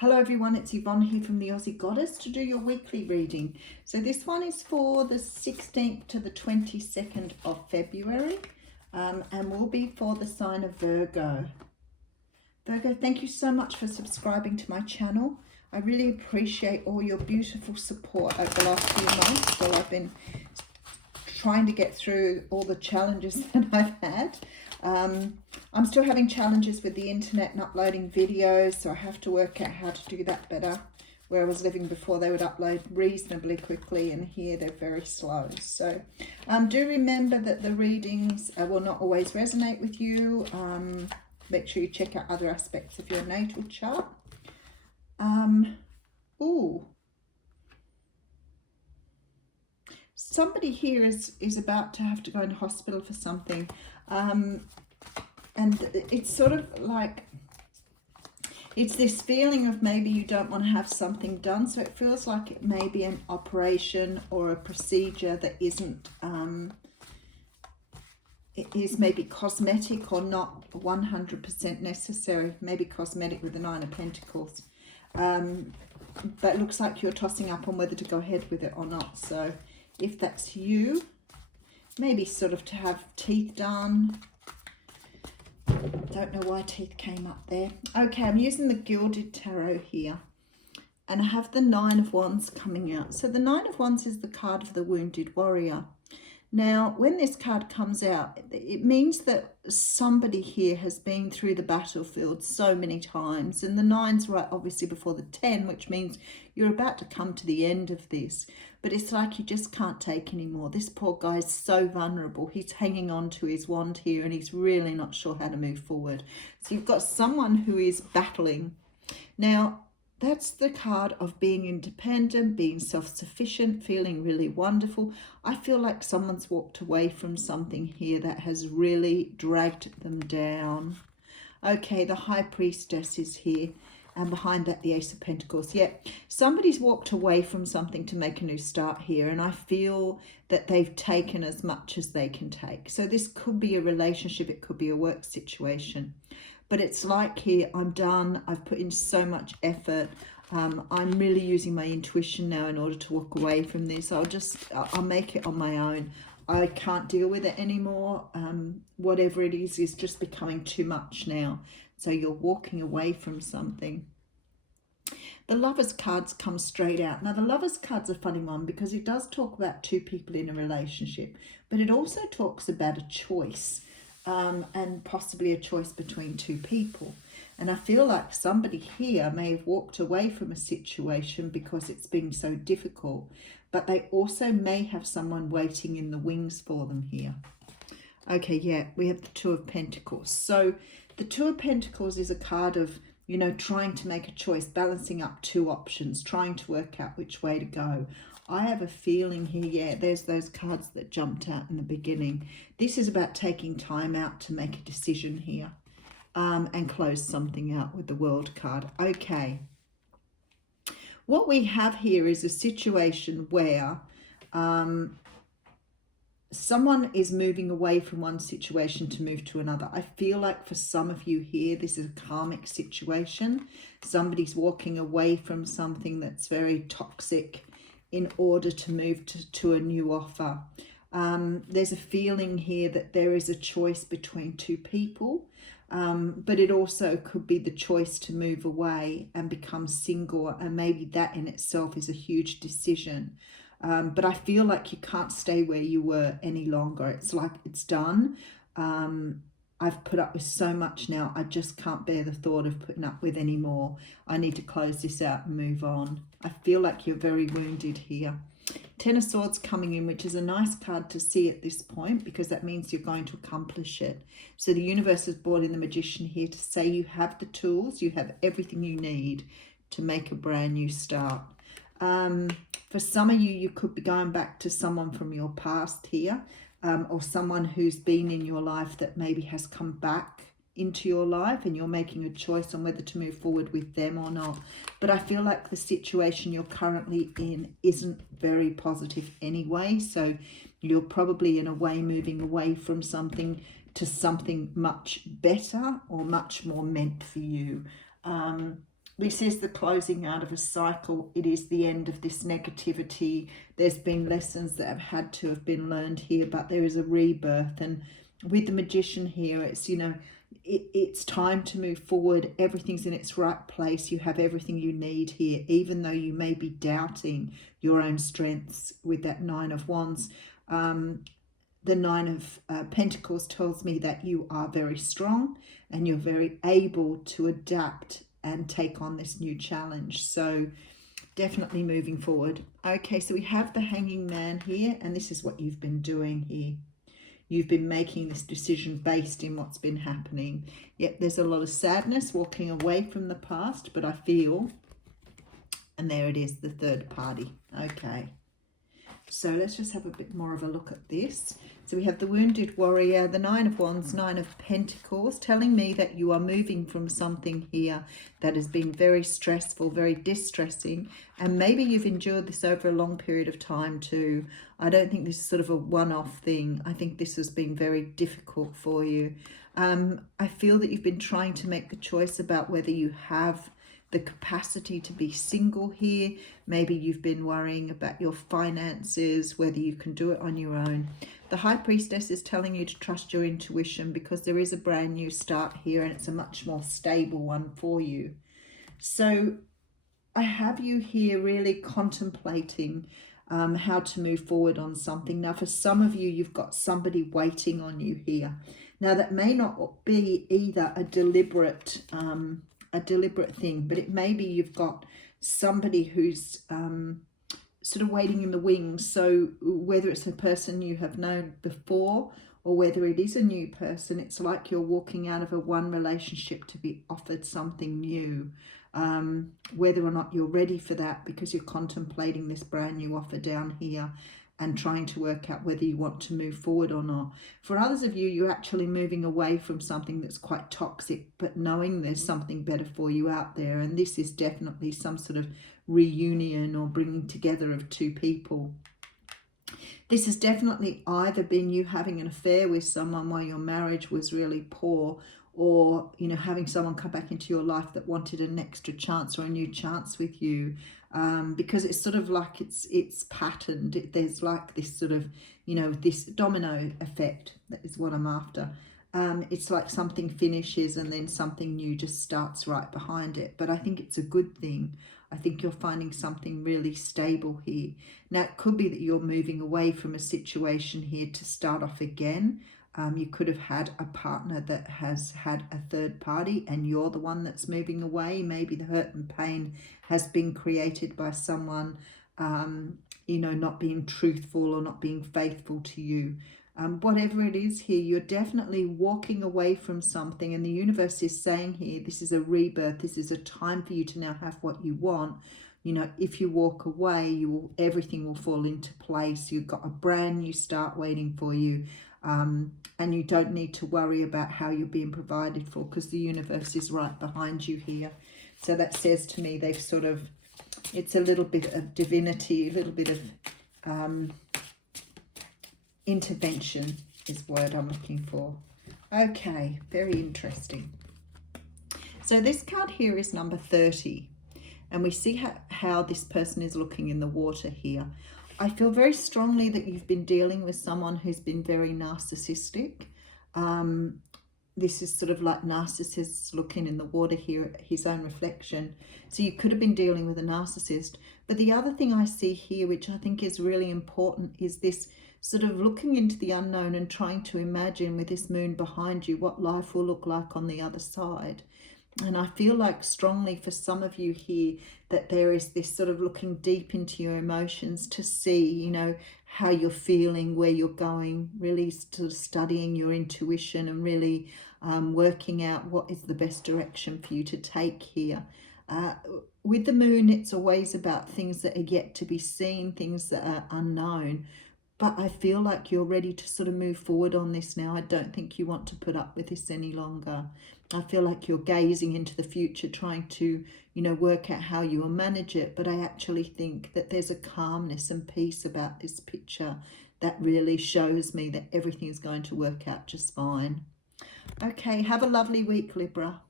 Hello everyone, it's Yvonne here from the Aussie Goddess to do your weekly reading. So this one is for the 16th to the 22nd of February and will be for the sign of Virgo. Virgo, thank you so much for subscribing to my channel. I really appreciate all your beautiful support over the last few months while I've been trying to get through all the challenges that I've had. I'm still having challenges with the internet and uploading videos, so I have to work out how to do that better. Where I was living before, they would upload reasonably quickly, and here they're very slow. So do remember that the readings will not always resonate with you. Make sure you check out other aspects of your natal chart. Somebody here is about to have to go in hospital for something. And it's sort of like, it's this feeling of maybe you don't want to have something done. So it feels like it may be an operation or a procedure that isn't, it is maybe cosmetic or not 100% necessary. Maybe cosmetic with the Nine of Pentacles. But it looks like you're tossing up on whether to go ahead with it or not. So if that's you, maybe sort of to have teeth done. Don't know why teeth came up there. Okay, I'm using the Gilded Tarot here. And I have the Nine of Wands coming out. So the Nine of Wands is the card of the Wounded Warrior. Now, when this card comes out, it means that somebody here has been through the battlefield so many times. And the nine's right obviously before the 10, which means you're about to come to the end of this. But it's like you just can't take anymore. This poor guy's so vulnerable. He's hanging on to his wand here and he's really not sure how to move forward. So you've got someone who is battling. Now, that's the card of being independent, being self-sufficient, feeling really wonderful. I feel like someone's walked away from something here that has really dragged them down. Okay, the High Priestess is here. And behind that, the Ace of Pentacles. Yeah, somebody's walked away from something to make a new start here. And I feel that they've taken as much as they can take. So this could be a relationship. It could be a work situation. But it's like here, I'm done. I've put in so much effort. I'm really using my intuition now in order to walk away from this. I'll make it on my own. I can't deal with it anymore. Whatever it is just becoming too much now. So you're walking away from something. The Lovers cards come straight out. Now the Lovers card's a funny one because it does talk about two people in a relationship, but it also talks about a choice. And possibly a choice between two people. And I feel like somebody here may have walked away from a situation because it's been so difficult, but they also may have someone waiting in the wings for them here. Okay, yeah, we have the Two of Pentacles. So the Two of Pentacles is a card of, you know, trying to make a choice, balancing up two options, trying to work out which way to go. I have a feeling here, yeah, there's those cards that jumped out in the beginning. This is about taking time out to make a decision here and close something out with the World card. Okay. What we have here is a situation where someone is moving away from one situation to move to another. I feel like for some of you here, this is a karmic situation. Somebody's walking away from something that's very toxic in order to move to a new offer. There's a feeling here that there is a choice between two people, but it also could be the choice to move away and become single, and maybe that in itself is a huge decision. But I feel like you can't stay where you were any longer. It's like it's done. I've put up with so much now. I just can't bear the thought of putting up with any more. I need to close this out and move on. I feel like you're very wounded here. Ten of Swords coming in, which is a nice card to see at this point because that means you're going to accomplish it. So the universe has brought in the Magician here to say you have the tools, you have everything you need to make a brand new start. For some of you, you could be going back to someone from your past here. Or someone who's been in your life that maybe has come back into your life and you're making a choice on whether to move forward with them or not. But I feel like the situation you're currently in isn't very positive anyway. So you're probably in a way moving away from something to something much better or much more meant for you. This is the closing out of a cycle. It is the end of this negativity. There's been lessons that have had to have been learned here, but there is a rebirth. And with the Magician here, it's, you know, it's time to move forward. Everything's in its right place. You have everything you need here, even though you may be doubting your own strengths with that Nine of Wands. The Nine of Pentacles tells me that you are very strong and you're very able to adapt and take on this new challenge. So definitely moving forward. Okay, so we have the Hanging Man here, and this is what you've been doing here. You've been making this decision based in what's been happening. Yep, there's a lot of sadness, walking away from the past, but I feel, and there it is, the third party. Okay. So let's just have a bit more of a look at this. So we have the Wounded Warrior, the Nine of Wands, Nine of Pentacles, telling me that you are moving from something here that has been very stressful, very distressing, and maybe you've endured this over a long period of time too. I don't think this is sort of a one-off thing. I think this has been very difficult for you. I feel that you've been trying to make the choice about whether you have the capacity to be single here. Maybe you've been worrying about your finances, whether you can do it on your own. The High Priestess is telling you to trust your intuition, because there is a brand new start here, and it's a much more stable one for you. So I have you here really contemplating how to move forward on something. Now, for some of you, you've got somebody waiting on you here. Now, that may not be either a deliberate thing, but it may be you've got somebody who's sort of waiting in the wings. So whether it's a person you have known before or whether it is a new person, it's like you're walking out of a one relationship to be offered something new. Whether or not you're ready for that, because you're contemplating this brand new offer down here and trying to work out whether you want to move forward or not. For others of you, you're actually moving away from something that's quite toxic, but knowing there's something better for you out there. And this is definitely some sort of reunion or bringing together of two people. This has definitely either been you having an affair with someone while your marriage was really poor, or, you know, having someone come back into your life that wanted an extra chance or a new chance with you. Because it's sort of like it's patterned. There's like this sort of, you know, this domino effect. That is what I'm after. It's like something finishes and then something new just starts right behind it. But I think it's a good thing. I think you're finding something really stable here. Now, it could be that you're moving away from a situation here to start off again. You could have had a partner that has had a third party and you're the one that's moving away. Maybe the hurt and pain has been created by someone, you know, not being truthful or not being faithful to you. Whatever it is here, you're definitely walking away from something, and the universe is saying here, this is a rebirth. This is a time for you to now have what you want. You know, if you walk away, everything will fall into place. You've got a brand new start waiting for you. And you don't need to worry about how you're being provided for, because the universe is right behind you here. So that says to me they've sort of, it's a little bit of divinity, a little bit of intervention is the word I'm looking for. Okay, very interesting. So this card here is number 30. And we see how this person is looking in the water here. I feel very strongly that you've been dealing with someone who's been very narcissistic. This is sort of like narcissists looking in the water here at his own reflection. So you could have been dealing with a narcissist. But the other thing I see here, which I think is really important, is this sort of looking into the unknown and trying to imagine with this moon behind you what life will look like on the other side. And I feel like strongly for some of you here that there is this sort of looking deep into your emotions to see, you know, how you're feeling, where you're going, really sort of studying your intuition and really working out what is the best direction for you to take here. With the moon, it's always about things that are yet to be seen, things that are unknown. But I feel like you're ready to sort of move forward on this now. I don't think you want to put up with this any longer. I feel like you're gazing into the future, trying to, you know, work out how you will manage it. But I actually think that there's a calmness and peace about this picture that really shows me that everything is going to work out just fine. Okay, have a lovely week, Libra.